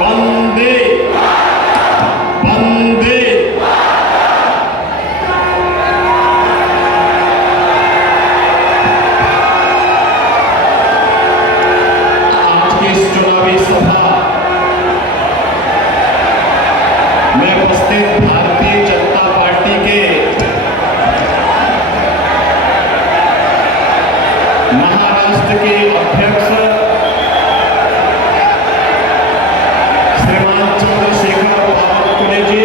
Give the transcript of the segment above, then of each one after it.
वंदे वंदे। आज की इस चुनावी सभा में उपस्थित भारतीय जनता पार्टी के महाराष्ट्र के अध्यक्ष श्रीमान चंद्रशेखर बावनकुळे जी,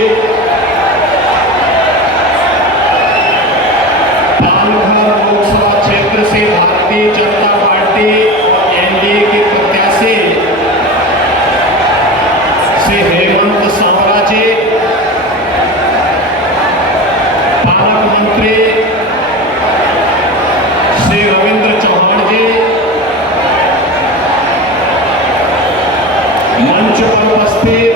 पालघर लोकसभा क्षेत्र से भारतीय जनता पार्टी और एनडीए के प्रत्याशी श्री हेमंत सांवरा जी, पालक मंत्री श्री रविंद्र चौहान जी, मंच पर उपस्थित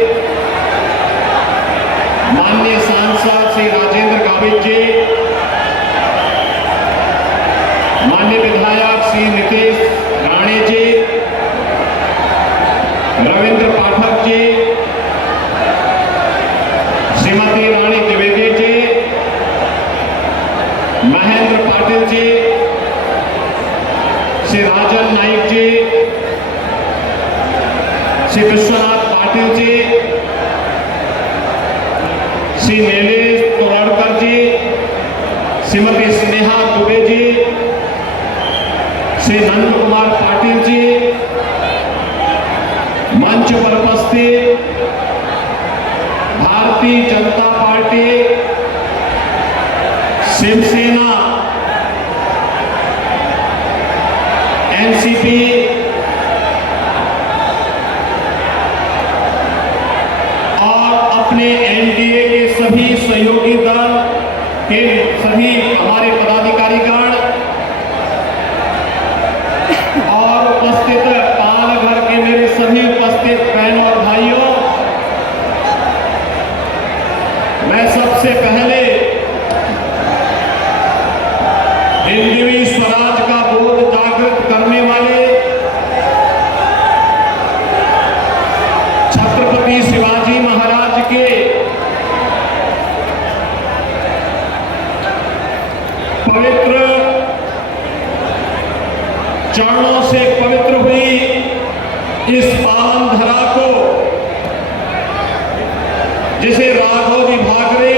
माननीय सांसद श्री राजेंद्र गावित जी, माननीय विधायक श्री नीतीश राणे जी, रविंद्र पाठक जी, श्रीमती रानी द्विवेदी जी, महेंद्र पाटिल जी, श्री राजन नाइक जी, श्री विश्वनाथ पाटिल जी, श्री नीलेश तोरड़कर जी, श्रीमती स्नेहा दुबे जी, श्री नंद कुमार पाटिल जी, मंच पर उपस्थित भारतीय जनता पार्टी, शिवसेना, एनसीपी, और अपने एनडीए के सभी सहयोगी दल के सभी हमारे पदाधिकारीगण और उपस्थित पालघर के मेरे सभी उपस्थित बहनों और भाइयों, मैं सबसे पहले हिंदवी स्वराज का बोध जागृत करने वाले छत्रपति शिवाजी महाराज के पवित्र चरणों से पवित्र हुई इस पावन धरा को, जिसे राघोजी भागरे,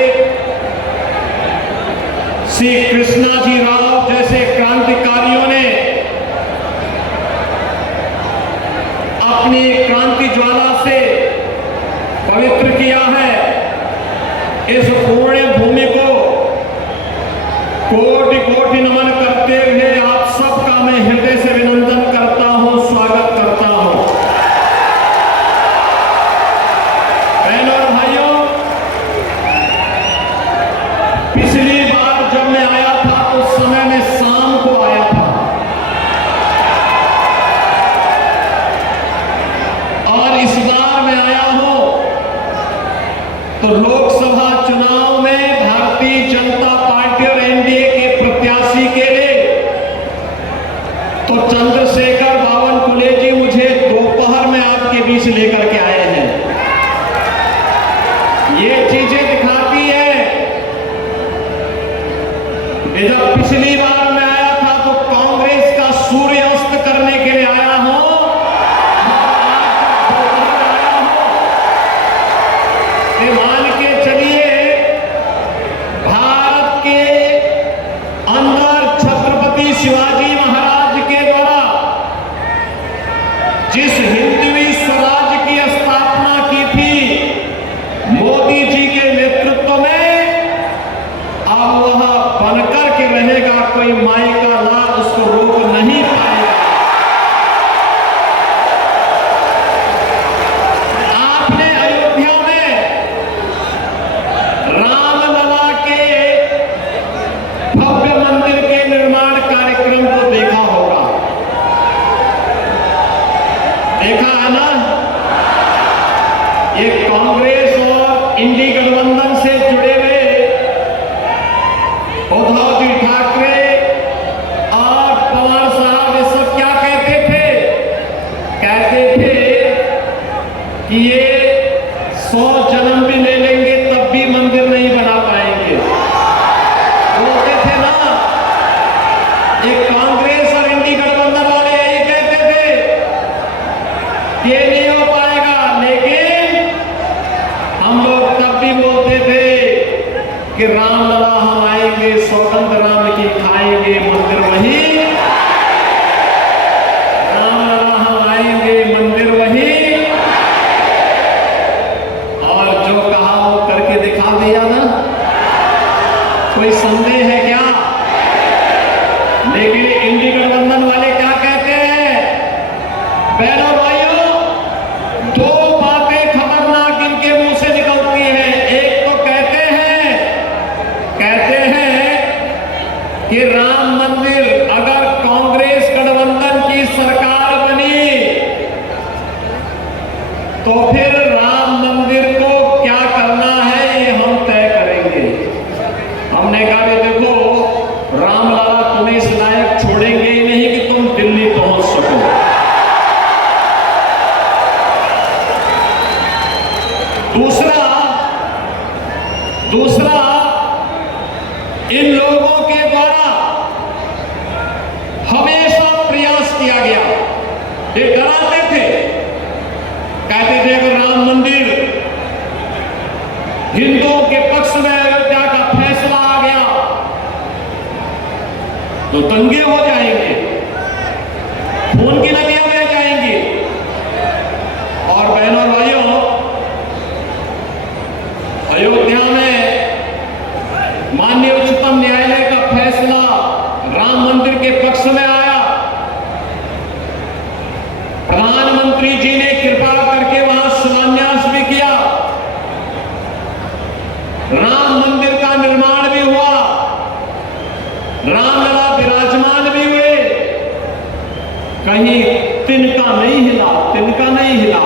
श्री कृष्णाजी राव जैसे क्रांतिकारियों ने अपनी क्रांति ज्वाला से पवित्र किया है, इस पुण्य भूमि को कोटि कोटि नमन करते हुए आप सबका मैं हृदय से अभिनंदन करता हूं, स्वागत करता हूं। बहनों और भाइयों, पिछली बार जब मैं आया था उस समय मैं शाम को आया था, और इस बार मैं आया हूं तो लोकसभा चुनाव में भारतीय जनता पार्टी और एनडीए के प्रत्याशी के लिए तो चंद्रशेखर बावनकुळे जी मुझे दोपहर में आपके बीच लेकर के आए हैं। ये चीजें दिखाती है कि जब पिछली बार मैं आया था तो कांग्रेस का सूर्यास्त करने के लिए आया हूं, मान के चलिए भारत के अंदर छत्रपति शिवाजी महाराज के द्वारा जिस हिंदवी स्वराज की स्थापना की थी मोदी जी के नेतृत्व में, अब वह बनकर के रहेगा, कोई माई का लाभ उसको रोक नहीं पाएगा। आपने अयोध्या में रामलला के भव्य मंदिर के निर्माण कार्यक्रम को देखा होगा, देखा है ना? ये कांग्रेस और इंडी गठबंधन से जुड़े हुए उद्धव जी ठाकरे और पवार साहब ये सब क्या कहते थे? कहते थे कि ये 100 जन्म भी ले लेंगे तब भी मंदिर नहीं बना पाएंगे। बोलते थे ना, ये कांग्रेस और इंडी गठबंधन वाले यही कहते थे कि ये नहीं हो पाएगा, लेकिन हम लोग तब भी बोलते थे कि रामलला हम आएंगे, सौगंध राम की खाएंगे, मंदिर वही, रामलला हम आएंगे, मंदिर वही, और जो कहा वो करके दिखा दिया ना। कोई संदेह है क्या? लेकिन इंडी गठबंधन वाले क्या कहते हैं? बहनों भाइयों, दो बातें खतरनाक इनके मुंह से निकलती हैं। एक तो कहते हैं कि राम मंदिर, अगर कांग्रेस गठबंधन की सरकार बनी तो फिर राम मंदिर को क्या करना है ये हम तय करेंगे। हमने कहा कि देखो, रामलला तुम्हें इस लायक छोड़ेंगे ही नहीं कि तुम दिल्ली पहुंच सको। दूसरा इन लोगों के द्वारा हमेशा प्रयास किया गया, ये डराते थे, कहते थे अगर राम मंदिर हिंदुओं के पक्ष में अयोध्या का फैसला आ गया तो दंगे हो जाएंगे, खून की नदियां बह जाएंगी। और बहनों और भाइयों, अयोध्या में माननीय उच्चतम न्यायालय का फैसला राम मंदिर के पक्ष में आया। प्रधानमंत्री जी ने कृपा करके वहां शिलान्यास भी किया, राम मंदिर का निर्माण भी हुआ, रामलला विराजमान भी हुए। कहीं तिनका नहीं हिला, तिनका नहीं हिला।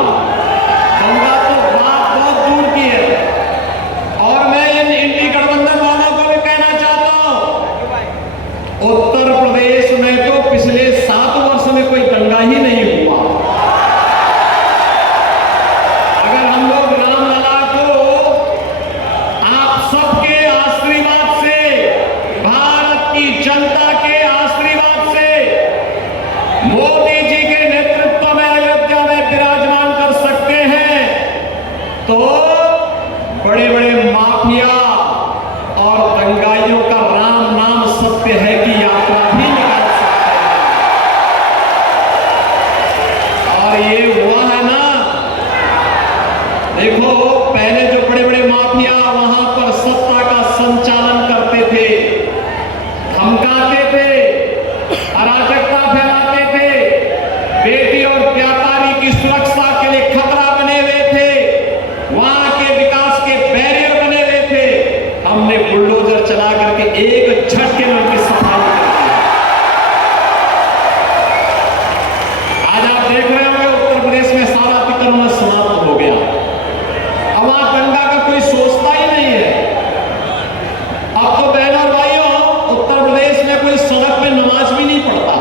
गंगा तो बात बहुत दूर की है। और मैं इन इंडी गठबंधन वालों को भी कहना चाहता हूं, उत्तर प्रदेश में तो पिछले 7 वर्ष में कोई दंगा ही नहीं हुआ। अगर हम लोग रामलला को आप सबके आशीर्वाद से, भारत की जनता के आशीर्वाद से, मोदी जी के नेतृत्व में अयोध्या में विराजमान कर सकते हैं, तो बड़े बड़े माफिया और दंगाइयों का राम नाम सत्य है की यात्रा भी निकाल सकते हैं। और ये हुआ है ना, देखो, पहले जो बड़े बड़े माफिया वहां पर सत्ता का संचालन करते थे, धमकाते थे, अराजकता फैलाते थे, बेटी और प्यारी की सुरक्षा के लिए खतरा बने हुए थे, वहां के विकास के बैरियर बने हुए थे, हमने बुलडोजर चला करके एक झटके में उनकी सफाई कर दी। आज आप देख रहे होंगे उत्तर प्रदेश में सारा अतिक्रमण समाप्त हो गया। अब वहां दंगा का कोई सोचता ही नहीं है। अब तो बहनों और भाइयों, उत्तर प्रदेश में कोई सड़क पे नमाज भी नहीं पढ़ता।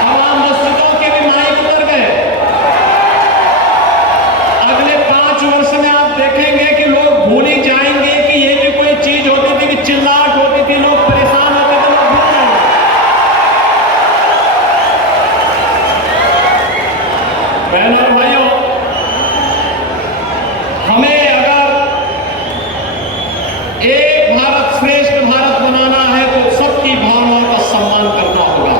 अब आप मस्जिदों के भी माइक उतर गए। अगले 5 वर्ष में आप देखेंगे कि लोग भूल ही जाएंगे कि ये भी कोई चीज होती थी, कि चिल्लाहट होती थी, लोग परेशान होते थे, लोग भूल जाएंगे। बहनों और भाइयों, हमें अगर एक भारत श्रेष्ठ भारत बनाना है तो सबकी भावनाओं का सम्मान करना होगा,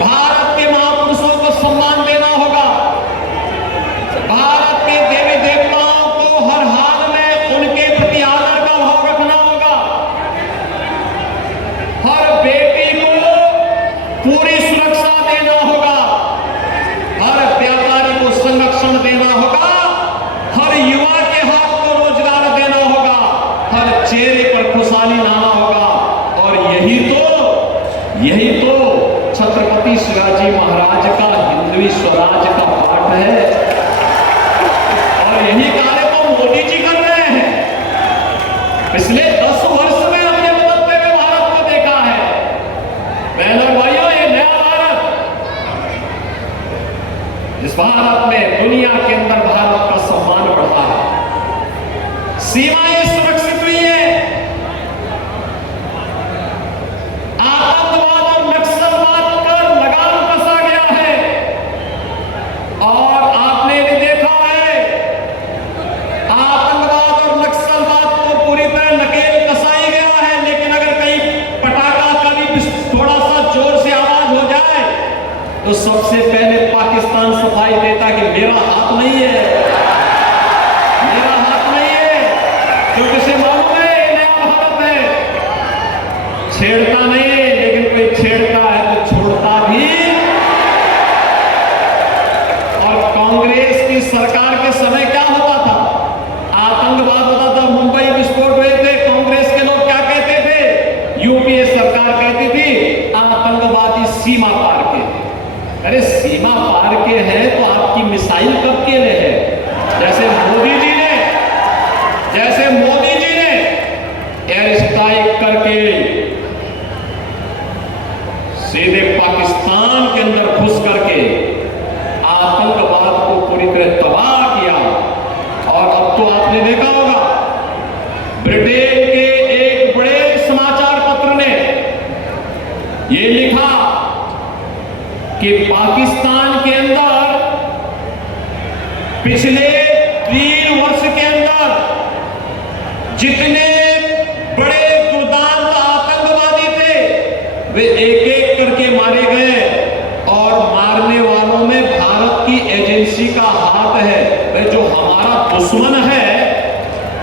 भारत के महापुरुषों को सम्मान देना होगा, भारत के देवी देवताओं को हर हाल में उनके प्रति आदर का भाव रखना होगा, हर बेटी को पूरी सुरक्षा देना होगा, हर व्यापारी को संरक्षण देना होगा, हर युवा के हाथ को रोजगार देना होगा, हर चेहरे पर खुशहाली लाना होगा। और यही तो छत्रपति शिवाजी महाराज का हिंदवी स्वराज का पाठ है। और यही कार्य तो मोदी जी कर रहे हैं। पिछले 10 वर्ष में हमने बदलते हुए भारत को देखा है। बहनों और भाइयों, ये नया भारत इस भारत में दुनिया के अंदर भारत का सम्मान बढ़ा है, सीमाएं सुरक्षित हुई है, आतंकवाद और नक्सलवाद पर लगाम कसा गया है। और आपने भी देखा है, आतंकवाद और नक्सलवाद को पूरी तरह नकेल कसाई गया है, लेकिन अगर कहीं पटाखा का भी थोड़ा सा जोर से आवाज हो जाए तो सबसे पहले पाकिस्तान सफाई देता कि मेरा हाथ नहीं है, मेरा हाथ नहीं है, क्योंकि से मालूम है ये नया भारत है, छेड़ता नहीं, लेकिन कोई छेड़ता है तो छोड़ता भी। और कांग्रेस की सरकार के समय क्या होता था, आतंकवाद होता था, मुंबई विस्फोट हुए थे, कांग्रेस के लोग क्या कहते थे, यूपीए सरकार कहती थी आतंकवादी सीमा पार के। अरे सीमा पार के हैं तो आपकी मिसाइल कब के लिए है? जैसे मोदी जी ने एयर स्ट्राइक करके सीधे पाकिस्तान के अंदर घुस करके आतंकवाद को पूरी तरह तबाह किया। और अब तो आपने देखा होगा, ब्रिटेन के एक बड़े समाचार पत्र ने यह लिखा कि पाकिस्तान के अंदर पिछले 3 वर्ष के अंदर जितने बड़े दुर्दांत आतंकवादी थे वे एक एक करके मारे गए, और मारने वालों में भारत की एजेंसी का हाथ है। वे जो हमारा दुश्मन है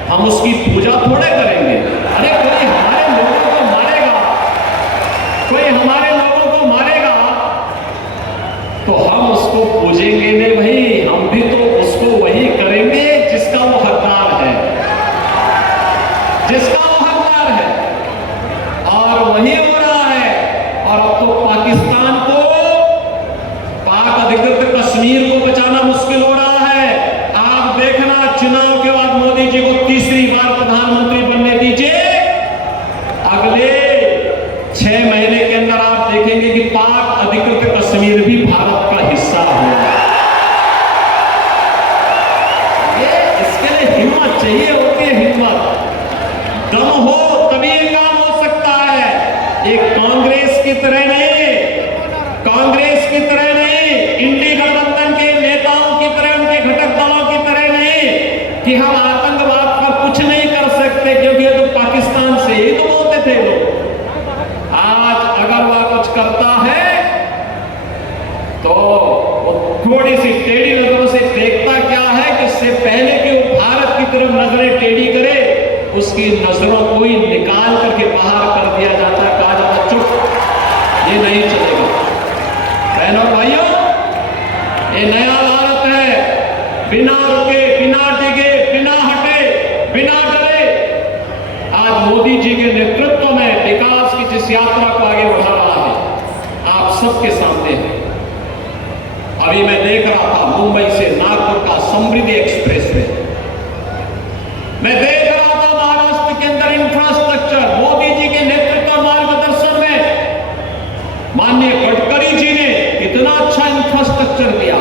हम उसकी पूजा थोड़े करेंगे। अरे कोई हमारे लोगों को मारेगा, कोई हमारे लोगों को मारेगा तो हम उसको पूजेंगे नहीं भाई, हम भी तो उसको वही करेंगे जिसका वो हकदार है, जिसका वो हकदार है। और वही हो रहा है। और अब तो पाकिस्तान को, पाक अधिकृत कश्मीर को बचाना मुश्किल हो रहा है। आप देखना, चुनाव के बाद मोदी जी को तीसरी बार प्रधानमंत्री बनने दीजिए, अगले 6 महीने के अंदर आप देखेंगे कि पाक अधिकृत कश्मीर भी भारत का हिस्सा होगा। ये इसके लिए हिम्मत चाहिए होती है, हिम्मत, दम हो तभी ये काम हो सकता है। एक कांग्रेस की तरह नहीं, कांग्रेस की तरह नहीं, इंडी गठबंधन के नेताओं की तरह, उनके घटक दलों की तरह नहीं कि हम आतंकवाद पर कुछ नहीं कर सकते क्योंकि ये तो पाकिस्तान से ही तो बोलते थे लोग। आज अगर वह कुछ करता है तो वो थोड़ी सी टेढ़ी नजरों से देखता क्या है कि इससे पहले कि वो भारत की तरफ नजरें टेढ़ी करे, उसकी नजरों को ही निकाल करके बाहर कर दिया जाता है, कहा जाता चुप, ये नहीं चलेगा। बहनों और भाइयों, ये नया भारत है, बिना रुके, बिना डिगे, बिना हटे, बिना डरे, आज मोदी जी के नेतृत्व में विकास की जिस यात्रा को आगे बढ़ा रहा है, आप सबके सामने है। अभी मैं देख रहा था मुंबई से नागपुर का समृद्धि एक्सप्रेस वे, मैं देख रहा था महाराष्ट्र के अंदर इंफ्रास्ट्रक्चर, मोदी जी के नेतृत्व मार्गदर्शन में माननीय गडकरी जी ने इतना अच्छा इंफ्रास्ट्रक्चर दिया,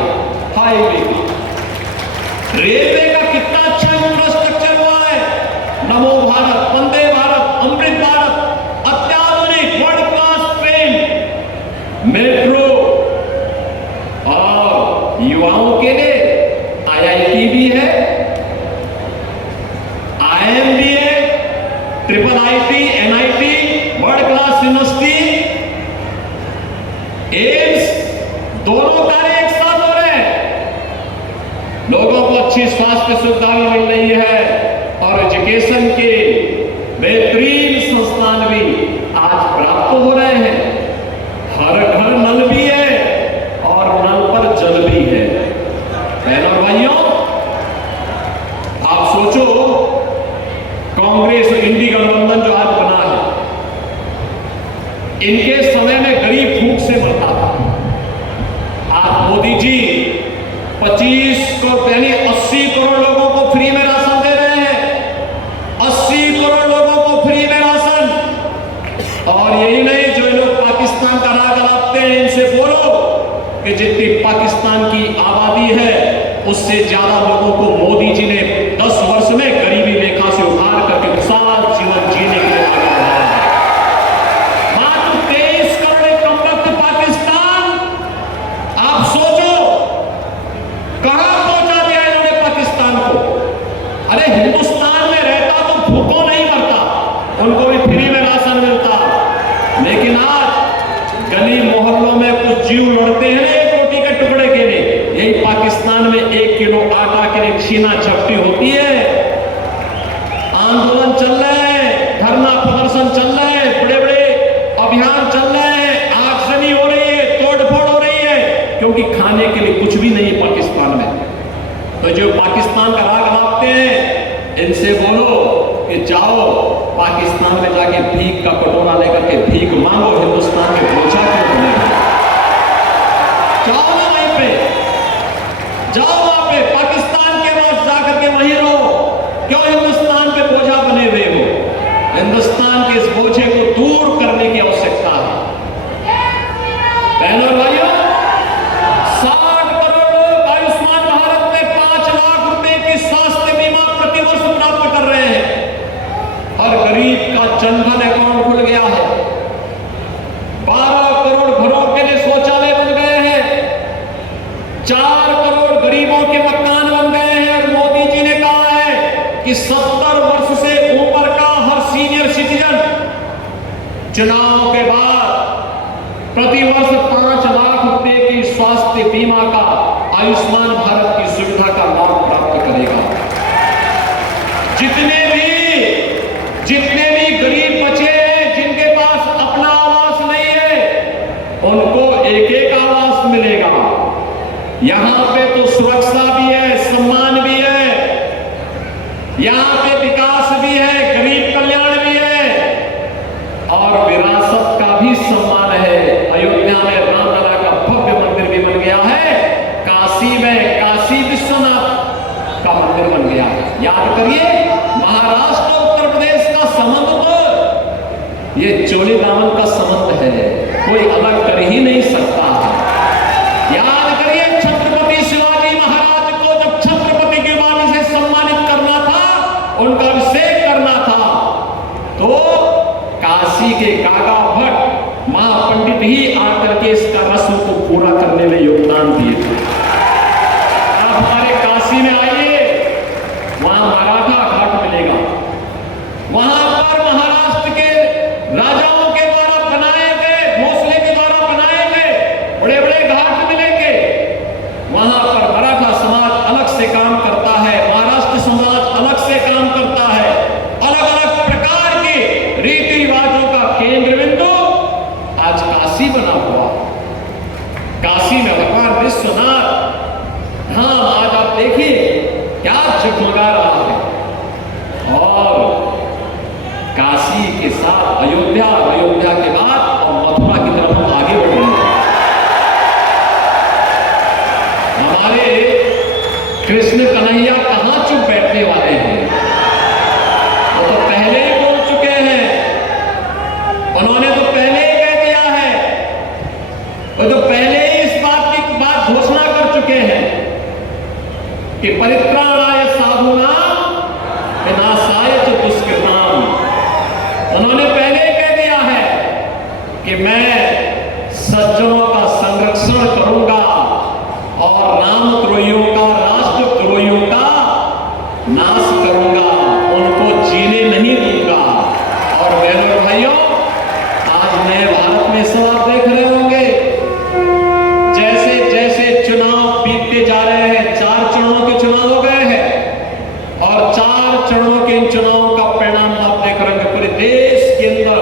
हाईवे का, रेलवे का कितना अच्छा इंफ्रास्ट्रक्चर हुआ है, नमो भारत, वंदे भारत, अमृत भारत, अत्याधुनिक वर्ल्ड क्लास ट्रेन, मेट्रो, और युवाओं के लिए IIT भी है, IIM भी है, IIIT, NIT, world class university, AIIMS, दोनों कार्य एक साथ हो रहे हैं। लोगों को अच्छी स्वास्थ्य सुविधा मिल रही है और एजुकेशन के बेहतरीन संस्थान भी आज प्राप्त हो रहे हैं। हर घर नल भी है और नल पर जल भी है। बहनों और भाइयों, आप सोचो, कांग्रेस और इंडी गठबंधन जो आज बना है, इनके समय में गरीब भूख से मरता था। आज मोदी जी 25 करोड़ यानी 80 करोड़ लोगों को फ्री में राशन दे रहे हैं, 80 करोड़ लोगों को फ्री में राशन। और यही नहीं, जो लोग पाकिस्तान का राग अलापते हैं, इनसे बोलो कि जितनी पाकिस्तान की आबादी है उससे ज्यादा लोगों को मोदी जी ने 10 वर्ष में गरीबी रेखा से उभार करके खुशहाल जीवन जीने के लिए आगे बढ़ाया है। मात्र 23 करोड़ कम वक्त पाकिस्तान, आप सोचो कहां पहुंचा दिया इन्होंने पाकिस्तान को। अरे हिंदुस्तान में रहता तो भूखों नहीं मरता, उनको भी फ्री में राशन मिलता, लेकिन आज गली मोहल्लों में कुछ जीव लड़ते हैं एक रोटी के टुकड़े के लिए। यही पाकिस्तान में 1 किलो आटा के लिए छीना झपटी होती है। आंदोलन चल रहे हैं, धरना प्रदर्शन चल रहे हैं, बड़े बड़े अभियान चल रहे हैं, आगजनी हो रही है, तोड़फोड़ हो रही है, क्योंकि खाने के लिए कुछ भी नहीं पाकिस्तान में। तो जो पाकिस्तान का राग लाते हैं, इनसे बोलो कि जाओ पाकिस्तान में जाके भीख का कटोरा लेकर के भीख मांगो, हिंदुस्तान के बोझा क्यों बने? जाओ ना वहीं पे, जाओ वहां पे पाकिस्तान के पास जाकर के वहीं रहो। क्यों हिंदुस्तान पे बोझा बने हुए हो? हिंदुस्तान के इस बोझे को दूर करने की आवश्यकता है। बहनों और भाइयों, 60 करोड़ लोग आयुष्मान भारत में 5 लाख रुपए की स्वास्थ्य बीमा प्रतिवर्ष प्राप्त कर रहे हैं। हर गरीब का जनधन अकाउंट खुल गया है। 12 करोड़ घरों के लिए शौचालय बन गए हैं। 4 करोड़ गरीबों के मकान बन गए हैं। और मोदी जी ने कहा है कि 70 वर्ष से ऊपर का हर सीनियर सिटीजन चुनाव के बाद प्रतिवर्ष 5 लाख रुपए की स्वास्थ्य बीमा का, आयुष्मान भारत की सुविधा का लाभ प्राप्त करेगा। जितने भी गरीब बचे हैं जिनके पास अपना आवास नहीं है, उनको एक एक आवास मिलेगा। यहां पे तो सुरक्षा भी है, सम्मान भी है, यहां पे विकास भी है, गरीब कल्याण भी है और विरासत का भी सम्मान है। अयोध्या में रामलला का भव्य मंदिर भी बन गया है। काशी में काशी विश्वनाथ का मंदिर बन गया है। याद करिए, महाराष्ट्र और उत्तर प्रदेश का संबंध तो ये चोली दामन का संबंध है, कोई अलग कर ही नहीं सकता है। याद करिए, छत्रपति शिवाजी महाराज को जब छत्रपति की वाणी से सम्मानित करना था, उनका अभिषेक करना था, तो काशी के काका भट्ट महापंडित ही आकर के इसका रस्म को पूरा करने में योगदान दिए थे। अब हमारे काशी में आइए, वहां मराठा घाट मिलेगा। वहां पर महाराष्ट्र के राजाओं के द्वारा बनाए गए, भोसले के द्वारा बनाए गए बड़े बड़े घाट मिलेंगे। वहां पर मराठा समाज अलग से काम करता है, महाराष्ट्र समाज अलग से काम करता है। अलग अलग प्रकार के रीति रिवाजों का केंद्र बिंदु आज काशी बना हुआ। काशी में भगवान विश्वनाथ धाम आज आप देखिए क्या जगमगा रहा है। और काशी के साथ अयोध्या, अयोध्या के बाद और मथुरा की तरफ हम आगे बढ़ रहे हैं। हमारे कृष्ण कन्हैया कहां चुप बैठने वाले हैं? वो तो पहले ही बोल चुके हैं, उन्होंने तो पहले ही कह दिया है, वो तो पहले ही इस बात की घोषणा कर चुके हैं कि परित्राणाय साधूनां विनाशाय च दुष्कृताम्। उन्होंने पहले ही कह दिया है कि मैं सज्जनों का संरक्षण करूंगा और रामद्रोहियों का, राष्ट्रद्रोहियों का नाश करूंगा, उनको जीने नहीं दूंगा। और बहनों और भाइयों, आज नए भारत में सब आप देख रहे होंगे, जैसे जैसे चुनाव बीतते जा रहे हैं, 4 चरणों के चुनाव हो गए हैं और 4 चरणों के इन चुनावों का परिणाम आप देख रहे हैं। पूरे देश के अंदर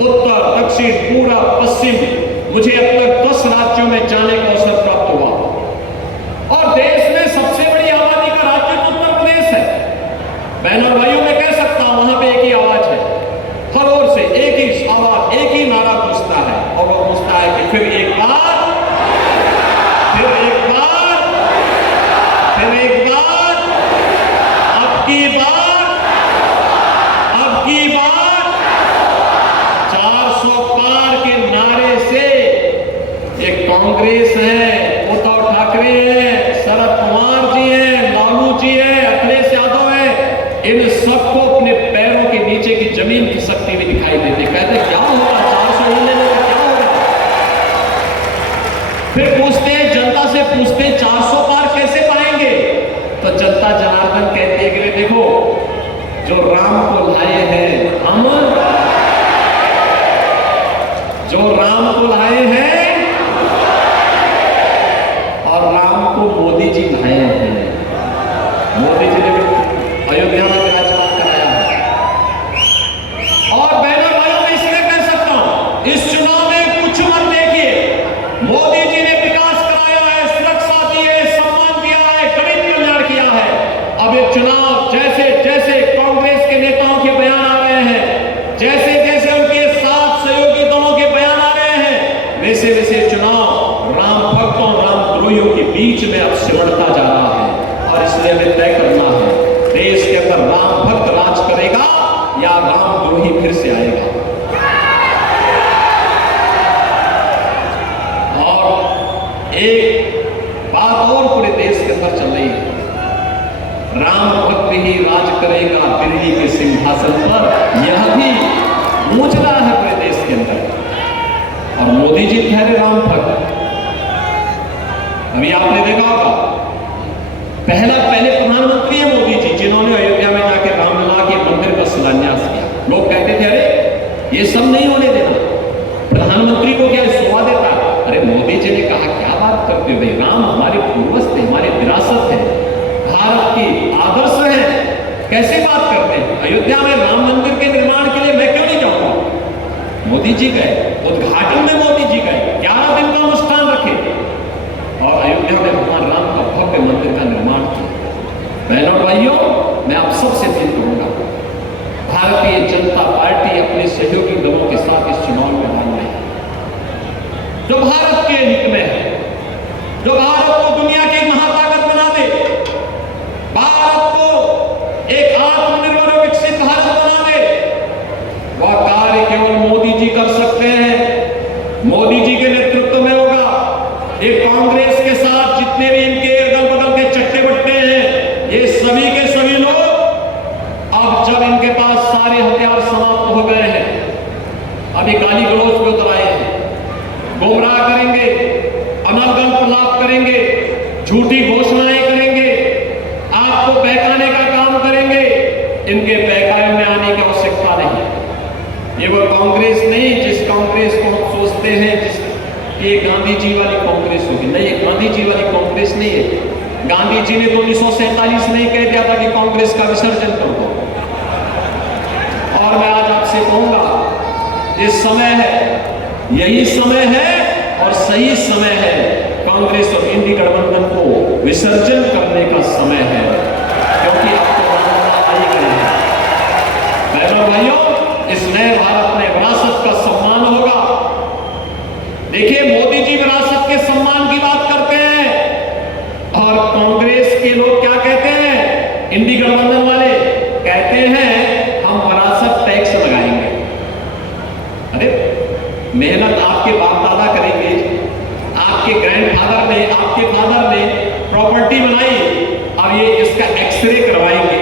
उत्तर, दक्षिण, पूर्व, पश्चिम, मुझे अब तक 10 राज्यों में जाने का अवसर प्राप्त हुआ। और देश में सबसे बड़ी आबादी का राज्य तो उत्तर प्रदेश है। बहनों और भाइयों, मैं कह सकता हूं वहां पे एक ही आवाज है, हर ओर से एक ही आवाज, एक ही नारा पूछता है, और वो पूछता है कि फिर एक बार, फिर एक बार, फिर एक बार, अब की बार, अब की बार 400 पार के नारे से एक कांग्रेस है, उद्धव ठाकरे हैं, शरद पवार जी हैं, लालू जी हैं, अखिलेश यादव हैं, इन सबको अपने पैरों के नीचे की जमीन खिसकती हुई दिखाई देती। कहते क्या होगा 400 लेने में, क्या होगा? फिर पूछते हैं, जनता से पूछते हैं 400 पार कैसे पाएंगे? तो जनता जनार्दन कहती है कि देखो, जो राम को लाए हैं हम, जो राम को लाए हैं और राम को मोदी जी लाए हैं। मोदी जी ने अयोध्या में विराजमान कराया है। और बहनों भाइयों, मैं इसलिए कह सकता हूं, इस चुनाव में कुछ मत देखिए, मोदी जी ने विकास कराया है, सुरक्षा दी है, सम्मान दिया है, गरीब कल्याण किया है। अब ये चुनाव जैसे जैसे कांग्रेस के नेताओं के बयान आ रहे हैं, जैसे जैसे उनके साथ सहयोगी दलों के बयान आ रहे हैं, वैसे वैसे चुनाव राम भक्तों और रामद्रोहियों के बीच में अब सिमटता जा रहा है। और इसलिए हमें तय करना है, देश के अंदर राम भक्त राज करेगा या रामद्रोही फिर से आएगा। और एक बात और पूरे देश के अंदर चल रही है, राम भक्त ही राज करेगा दिल्ली के सिंहासन पर, यह भी गूंजना है पूरे देश के अंदर। और मोदी जी ठहरे राम भक्त। अभी आपने देखा होगा, पहले प्रधानमंत्री है मोदी जी, जिन्होंने अयोध्या में जाकर रामलला के मंदिर का शिलान्यास किया। लोग कहते थे अरे ये सब नहीं होने देना, प्रधानमंत्री को क्या शोभा देता? अरे मोदी जी ने कहा क्या बात करते हो भाई, राम हमारे पूर्वज थे, हमारी विरासत है, भारत की आदर्श है, कैसे बात करते हैं? अयोध्या में राम मंदिर के निर्माण के लिए मैं क्यों नहीं जाऊंगा? मोदी जी गए, उद्घाटन में मोदी जी गए, 11 दिन का अनुष्ठान रखे और अयोध्या में भगवान राम का भव्य मंदिर का निर्माण किया। बहनों भाइयों, मैं आप सबसे अपील करूंगा, भारतीय जनता पार्टी अपने सहयोगी दलों के साथ इस चुनाव में मैदान में है, जो भारत के हित में है, जो भारत को दुनिया की महाताकत बना दे, भारत को एक आत्मनिर्भर और विकसित भारत बना दे, वह कार्य केवल मोदी जी कर सकते हैं। मोदी जी के नेतृत्व में होगा। एक कांग्रेस के साथ जितने भी इनके अगल बगल के चट्टे बट्टे हैं, ये सभी के सभी लोग अब जब इनके पास सारे हथियार समाप्त हो गए हैं, अभी गाली गलौज पे उतर आए हैं, गुमराह करेंगे, अनर्गल प्रलाप करेंगे, झूठी घोषणाएं करेंगे, आपको बहकाने का काम करेंगे। इनके बहकावे में आने की आवश्यकता नहीं। ये वो कांग्रेस नहीं जिस कांग्रेस को हम सोचते हैं जिस ये गांधी जी वाली कांग्रेस होगी, नहीं, ये गांधी जी वाली कांग्रेस नहीं है। गांधी जी ने तो 1947 में ही कह दिया था कि कांग्रेस का विसर्जन कर दो। और मैं आज आपसे कहूंगा, ये समय है, यही समय है और सही समय है, कांग्रेस और इंडी गठबंधन को विसर्जन करने का समय है, क्योंकि अब तो रामलला आ ही गए हैं। बहनों भाइयों, इस नए भारत में विरासत का सम्मान होगा। देखिए, मोदी जी विरासत के सम्मान की बात करते हैं और कांग्रेस के लोग क्या कहते हैं, इंडी गठबंधन वाले कहते हैं हम विरासत टैक्स लगाएंगे। अरे मेहनत आपके बाप दादा करेंगे, आपके ग्रैंडफादर ने, आपके फादर ने प्रॉपर्टी बनाई, अब ये इसका एक्सरे करवाएंगे,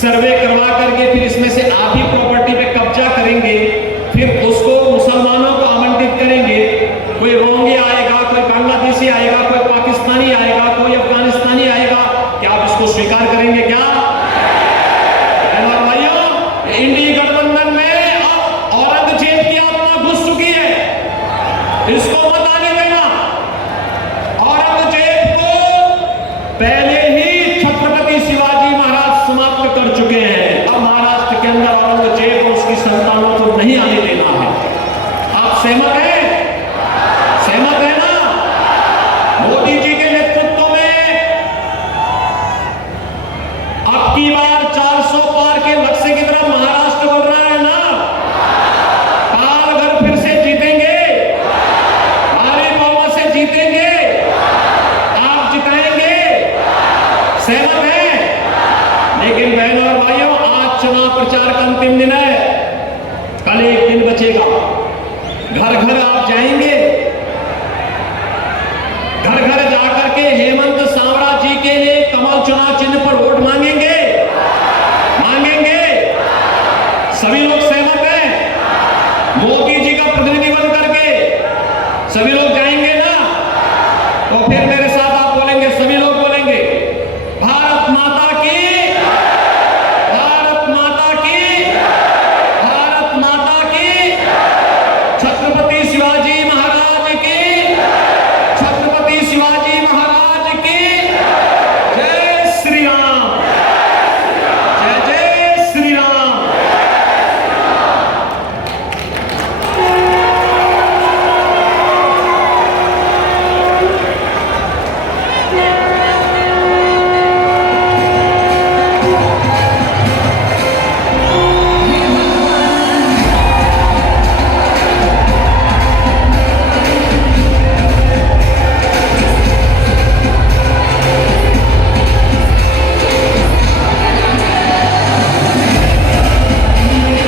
सर्वे करवा करके फिर इसमें से आप ही प्रॉपर्टी पे कब्जा करेंगे, फिर उसको मुसलमानों को आवंटित करेंगे। कोई रोंगी आएगा, कोई बांग्लादेशी आएगा, कोई पाकिस्तानी आएगा, कोई अफगानिस्तानी आएगा, क्या आप इसको स्वीकार करेंगे? क्या भाइयों, इंडी गठबंधन में अब औरंगजेब की आत्मा घुस चुकी है, इसको मत आने देना। औरंगजेब को पहले ही छत्रपति शिवाजी महाराज समाप्त कर चुके हैं। अब महाराष्ट्र के अंदर औरंगजेब और उसकी संतानों को नहीं आने देना है। आप सहमत हैं? सहमत है ना? मोदी जी के नेतृत्व में अब की बार 400 पार के लक्ष्य की तरफ महाराष्ट्र बढ़ रहा है ना? पालघर फिर से जीतेंगे, भारी बहुमत से जीतेंगे, आप जिताएंगे, सहमत है? लेकिन बहनों और भाइयों, आज चुनाव प्रचार का अंतिम दिन है, कल एक दिन बचेगा। घर घर आप जाएंगे, के हेमंत सांवरा जी के लिए कमल चुनाव चिन्ह पर वोट मांगेंगे? मांगेंगे? सभी लोग सहमत हैं? मोदी जी का प्रतिनिधि बन करके सभी लोग जाएंगे